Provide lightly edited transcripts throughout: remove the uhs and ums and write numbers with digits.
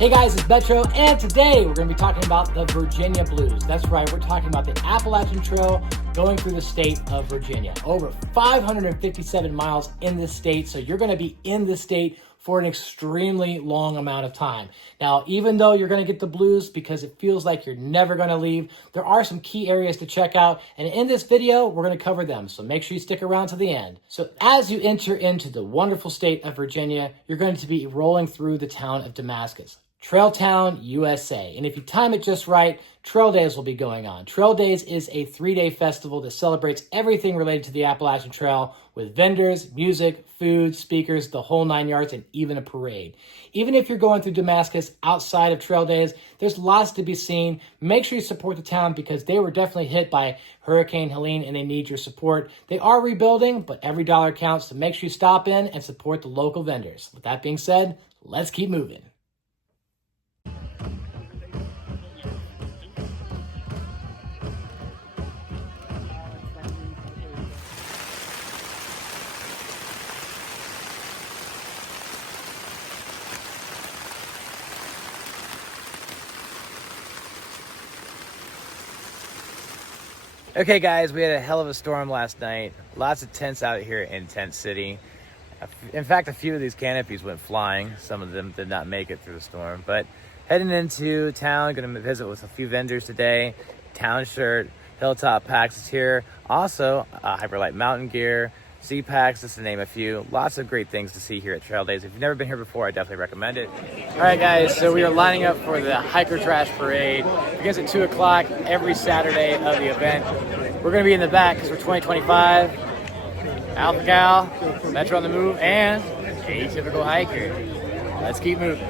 Hey guys, it's Metro, and today we're going to be talking about the Virginia Blues. That's right, we're talking about the Appalachian Trail going through the state of Virginia. Over 557 miles in this state, so you're going to be in this state for an extremely long amount of time. Now, even though you're going to get the blues because it feels like you're never going to leave, there are some key areas to check out, and in this video, we're going to cover them, so make sure you stick around to the end. So as you enter into the wonderful state of Virginia, you're going to be rolling through the town of Damascus. Trail Town, USA. And if you time it just right, Trail Days will be going on. Trail Days is a 3-day festival that celebrates everything related to the Appalachian Trail with vendors, music, food, speakers, the whole 9 yards, and even a parade. Even if you're going through Damascus outside of Trail Days, there's lots to be seen. Make sure you support the town because they were definitely hit by Hurricane Helene and they need your support. They are rebuilding, but every dollar counts, so make sure you stop in and support the local vendors. With that being said, let's keep moving. Okay guys, we had a hell of a storm last night. Lots of tents out here in Tent City. In fact, a few of these canopies went flying. Some of them did not make it through the storm. But heading into town, going to visit with a few vendors today. TownShirt, Hilltop Packs is here. Also, Hyperlite mountain gear, sea packs, just to name a few. Lots of great things to see here at Trail Days. If you've never been here before, I definitely recommend it. All right, guys, so we are lining up for the Hiker Trash Parade. It begins at 2 o'clock every Saturday of the event. We're going to be in the back because we're 2025. Alpha Cal, Metro on the move, and atypical hiker. Let's keep moving.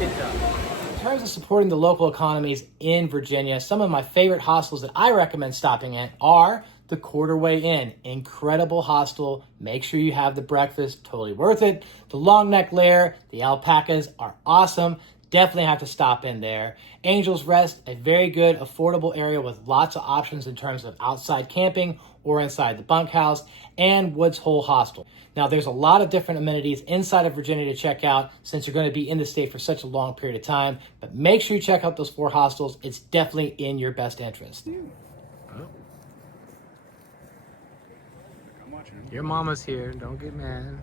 In terms of supporting the local economies in Virginia, some of my favorite hostels that I recommend stopping at are the Quarterway Inn. Incredible hostel. Make sure you have the breakfast. Totally worth it. The Long Neck Lair, the alpacas are awesome. Definitely have to stop in there. Angel's Rest, a very good, affordable area with lots of options in terms of outside camping or inside the bunkhouse, and Woods Hole Hostel. Now, there's a lot of different amenities inside of Virginia to check out since you're going to be in the state for such a long period of time, but make sure you check out those 4 hostels. It's definitely in your best interest. Your mama's here. Don't get mad.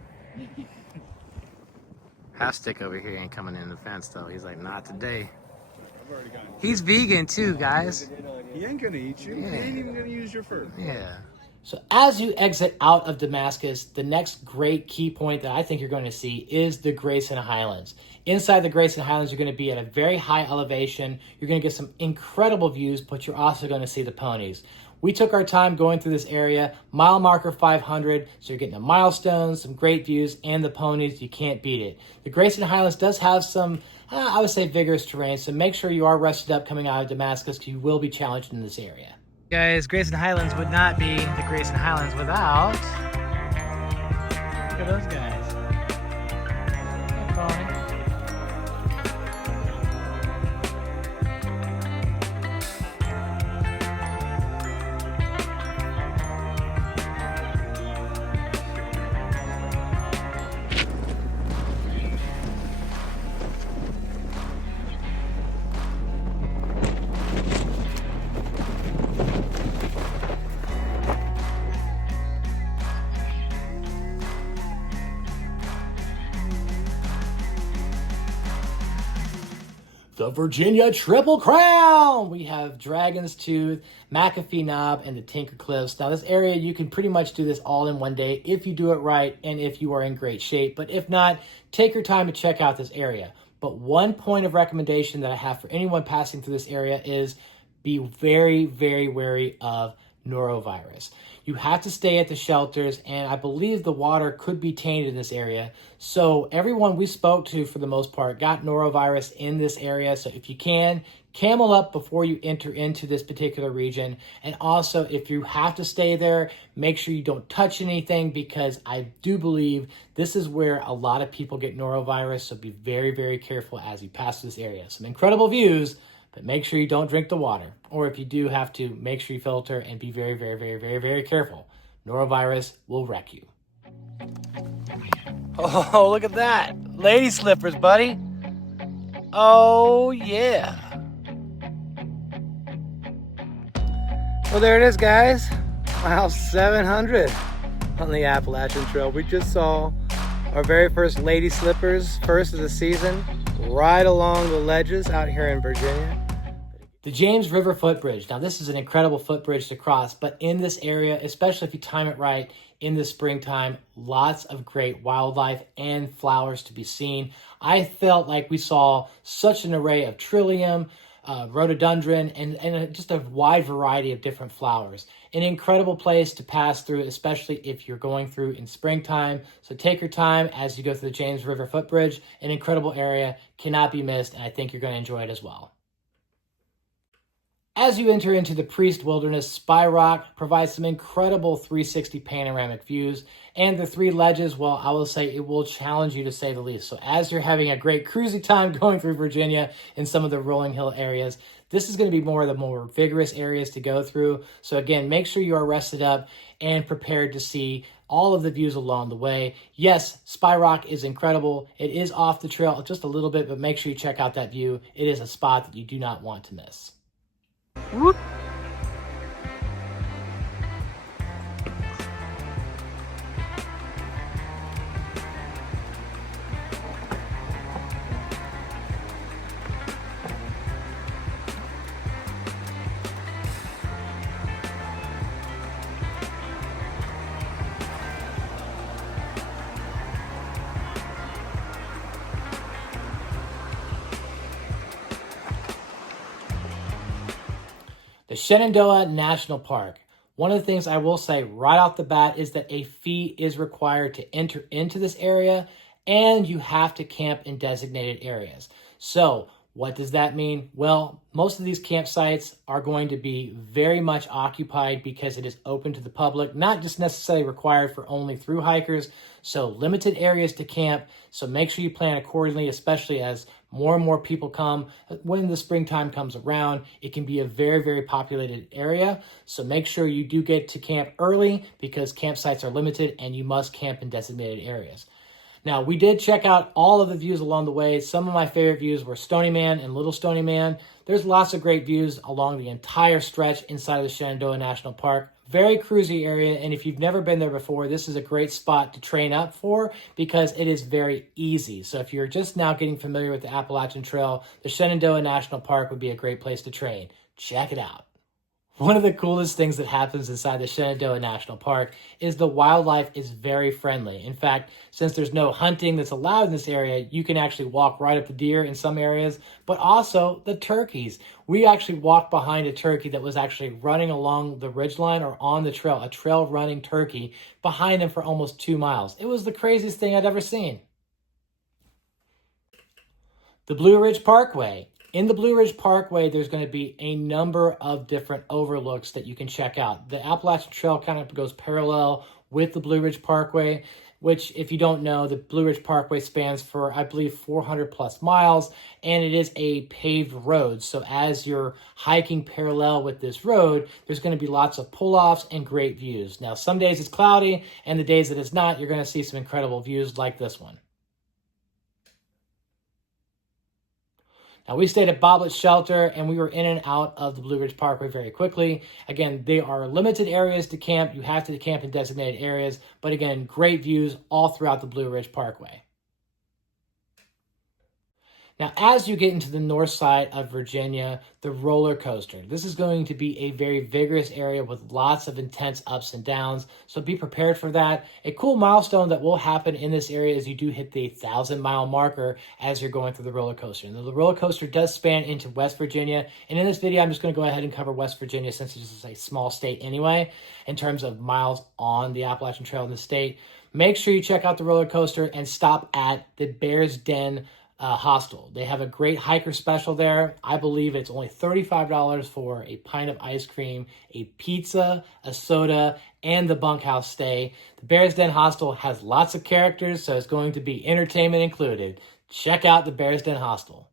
Half Stick over here ain't coming in the fence though. He's like, not today. He's vegan too, guys. He ain't gonna eat you. Yeah. He ain't even gonna use your fur. Yeah. So as you exit out of Damascus, the next great key point that I think you're going to see is the Grayson Highlands. Inside the Grayson Highlands, you're going to be at a very high elevation. You're going to get some incredible views, but you're also going to see the ponies. We took our time going through this area, mile marker 500, so you're getting the milestones, some great views, and the ponies. You can't beat it. The Grayson Highlands does have some, I would say, vigorous terrain, so make sure you are rested up coming out of Damascus because you will be challenged in this area. Guys, Grayson Highlands would not be the Grayson Highlands without... Look at those guys. Hey, pony. The Virginia Triple Crown! We have Dragon's Tooth, McAfee Knob, and the Tinker Cliffs. Now this area, you can pretty much do this all in one day if you do it right and if you are in great shape. But if not, take your time to check out this area. But one point of recommendation that I have for anyone passing through this area is be very, very wary of norovirus. You have to stay at the shelters, and I believe the water could be tainted in this area. So everyone we spoke to, for the most part, got norovirus in this area. So if you can, camel up before you enter into this particular region. And also, if you have to stay there, make sure you don't touch anything, because I do believe this is where a lot of people get norovirus. So be very, very careful as you pass through this area. Some incredible views, but make sure you don't drink the water. Or if you do have to, make sure you filter and be very, very, very, very, very careful. Norovirus will wreck you. Oh, look at that. Lady slippers, buddy. Oh, yeah. Well, there it is, guys. Mile 700 on the Appalachian Trail. We just saw our very first lady slippers, first of the season, right along the ledges out here in Virginia. The James River Footbridge. Now, this is an incredible footbridge to cross, but in this area, especially if you time it right in the springtime, lots of great wildlife and flowers to be seen. I felt like we saw such an array of trillium, rhododendron, and just a wide variety of different flowers. An incredible place to pass through, especially if you're going through in springtime. So take your time as you go through the James River Footbridge. An incredible area, cannot be missed, and I think you're going to enjoy it as well. As you enter into the Priest Wilderness, Spy Rock provides some incredible 360 panoramic views, and the three ledges, well, I will say it will challenge you to say the least. So as you're having a great cruisy time going through Virginia in some of the rolling hill areas, this is going to be more of the more vigorous areas to go through. So again, make sure you are rested up and prepared to see all of the views along the way. Yes, Spy Rock is incredible. It is off the trail just a little bit, but make sure you check out that view. It is a spot that you do not want to miss. Whoop. The Shenandoah National Park. One of the things I will say right off the bat is that a fee is required to enter into this area, and you have to camp in designated areas. So what does that mean? Well, most of these campsites are going to be very much occupied because it is open to the public, not just necessarily required for only through hikers. So limited areas to camp. So make sure you plan accordingly, especially as more and more people come. When the springtime comes around, it can be a very, very populated area. So make sure you do get to camp early because campsites are limited and you must camp in designated areas. Now, we did check out all of the views along the way. Some of my favorite views were Stony Man and Little Stony Man. There's lots of great views along the entire stretch inside of the Shenandoah National Park. Very cruisy area, and if you've never been there before, this is a great spot to train up for because it is very easy. So if you're just now getting familiar with the Appalachian Trail, the Shenandoah National Park would be a great place to train. Check it out. One of the coolest things that happens inside the Shenandoah National Park is the wildlife is very friendly. In fact, since there's no hunting that's allowed in this area, you can actually walk right up the deer in some areas, but also the turkeys. We actually walked behind a turkey that was actually running along the ridgeline or on the trail, a trail running turkey behind him for almost 2 miles. It was the craziest thing I'd ever seen. The Blue Ridge Parkway. In the Blue Ridge Parkway, there's going to be a number of different overlooks that you can check out. The Appalachian Trail kind of goes parallel with the Blue Ridge Parkway, which, if you don't know, the Blue Ridge Parkway spans for, I believe, 400 plus miles, and it is a paved road. So as you're hiking parallel with this road, there's going to be lots of pull-offs and great views. Now, some days it's cloudy, and the days that it's not, you're going to see some incredible views like this one. Now, we stayed at Boblett's Shelter, and we were in and out of the Blue Ridge Parkway very quickly. Again, they are limited areas to camp. You have to camp in designated areas. But again, great views all throughout the Blue Ridge Parkway. Now, as you get into the north side of Virginia, the roller coaster. This is going to be a very vigorous area with lots of intense ups and downs, so be prepared for that. A cool milestone that will happen in this area is you do hit the 1,000-mile marker as you're going through the roller coaster. And the roller coaster does span into West Virginia, and in this video, I'm just going to go ahead and cover West Virginia since it's just a small state anyway, in terms of miles on the Appalachian Trail in the state. Make sure you check out the roller coaster and stop at the Bear's Den Hostel. They have a great hiker special there. I believe it's only $35 for a pint of ice cream, a pizza, a soda, and the bunkhouse stay. The Bear's Den Hostel has lots of characters, so it's going to be entertainment included. Check out the Bear's Den Hostel.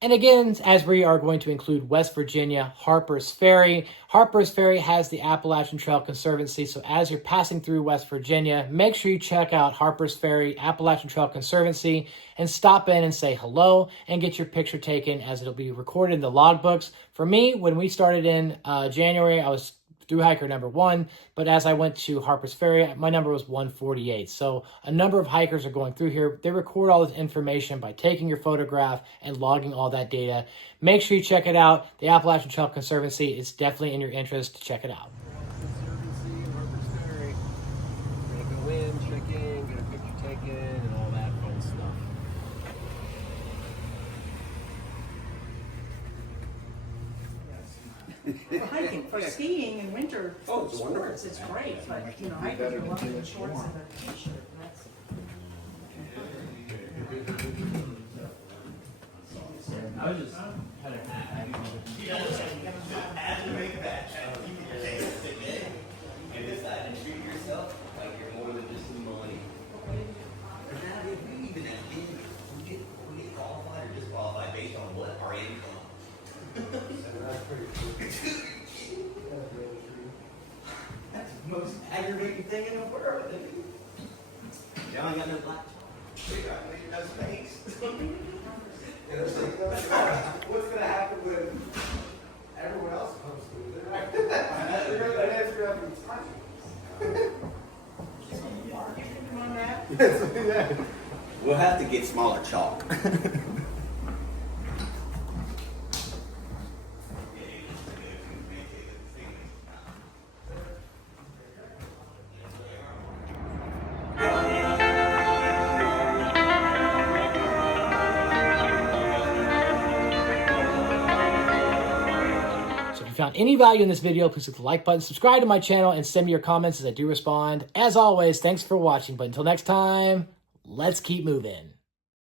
And again, as we are going to include West Virginia, Harper's Ferry. Harper's Ferry has the Appalachian Trail Conservancy. So as you're passing through West Virginia, make sure you check out Harper's Ferry, Appalachian Trail Conservancy, and stop in and say hello and get your picture taken, as it'll be recorded in the logbooks. For me, when we started in January, I was through hiker number 1, but as I went to Harper's Ferry, my number was 148. So a number of hikers are going through here. They record all this information by taking your photograph and logging all that data. Make sure you check it out. The Appalachian Trail Conservancy is definitely in your interest to check it out. Conservancy, Harper's Ferry. We're gonna go in, check in, get a picture taken, and all that fun stuff. For hiking, for skiing in winter sports, it's great, but, you know, hiking, you're walking in shorts and a t-shirt, that's. I was just That's the most aggravating thing in the world. Y'all ain't got no black. They got no space. What's going to happen when everyone else comes through? They're going to answer up in time. We'll have to get smaller chalk. found any value in this video, please click the like button, subscribe to my channel, and send me your comments as I do respond. As always, thanks for watching, but until next time, let's keep moving.